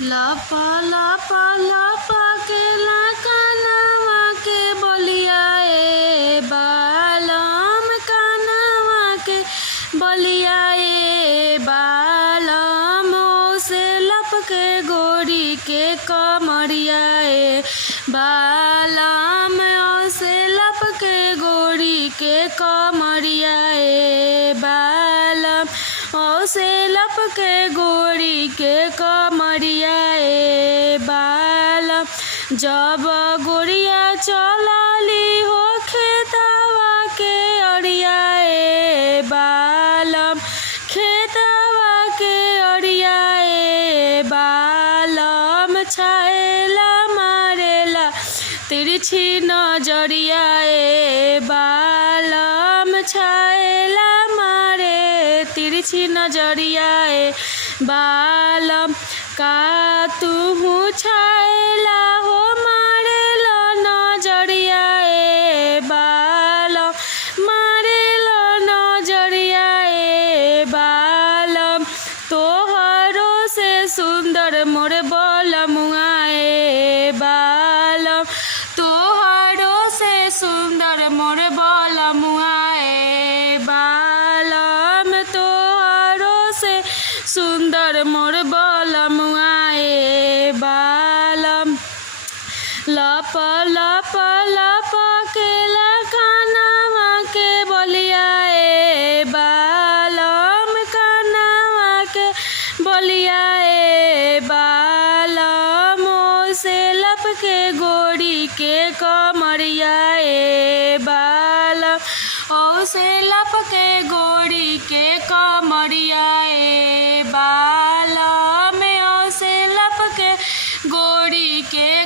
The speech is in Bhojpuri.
लपा लपा लपा के कानवा के बलिया ए बालम कानवा के बलिया ए बालम से लपके गोरी के कमरिया ए बालम से लपके गोरी के कमरिया ए बालम से लपके गोरी के कमरिया ए बालम जब गोरिया चलली हो खेतवा के अरिया ए बालम खेतवा के अरिया ए बालम छाएला मारेला तिरछी नजरिया ए बालम छाएला मारे तिरछी नजरिया ए बालम का तू छाएला हो मारेला नजरिया ए बालम मारेला नजरिया ए बालम तोहरो से सुंदर मोर बलमुआ ए बालम तोहरो से सुंदर मोर बलमुआ ए बालम तोहरो से सुंदर मोर बलमुआ ए बालम लप लप लप के कानवा के बलिया ए बालम कानवा के बलिया ए बालम से लपके गोरी के कमरिया ए बालम ओ से लपके गोरी के कमरिया ए बालम ओ से लपके गोरी के